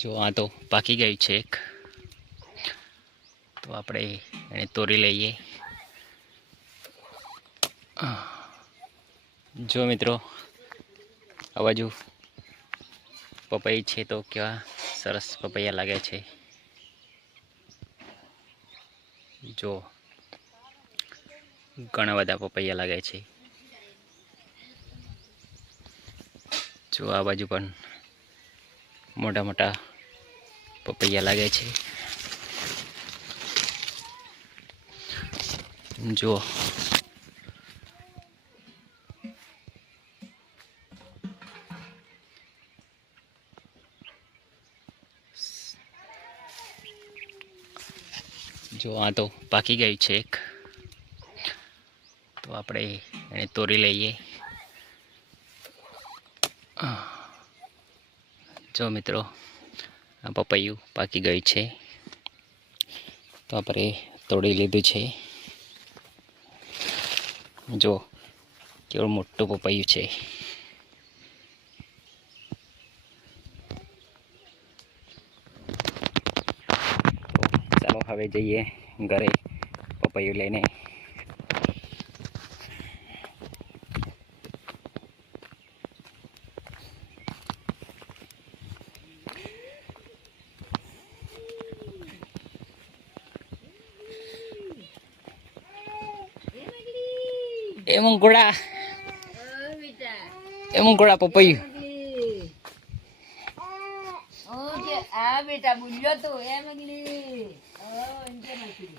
જો આ તો પાકી ગયું છે એક. તો આપણે એને તોરી લઈએ. જો મિત્રો, આ બાજુ પપૈ છે તો કેવા સરસ પપૈયા લાગે છે. જો ઘણા બધા પપૈયા લાગે છે. જો આ બાજુ પણ મોટા મોટા પપૈયા લાગે છે. જુઓ જો આ તો પાકી ગયું છે એક. તો આપણે એને તોડી લઈએ. જો મિત્રો પપૈયું પાકી ગયું છે. તો આપણે તોડી લીધું છે. જો, કેવું મોટું પપૈયું છે. ચાલો હવે જઈએ ઘરે પપૈયું લઈને. એ મંગોળા એ મંગોળા પપૈયું. આ બેટા બોલ્યો તો એ મગલી ઓ ઇન્ટર નાખી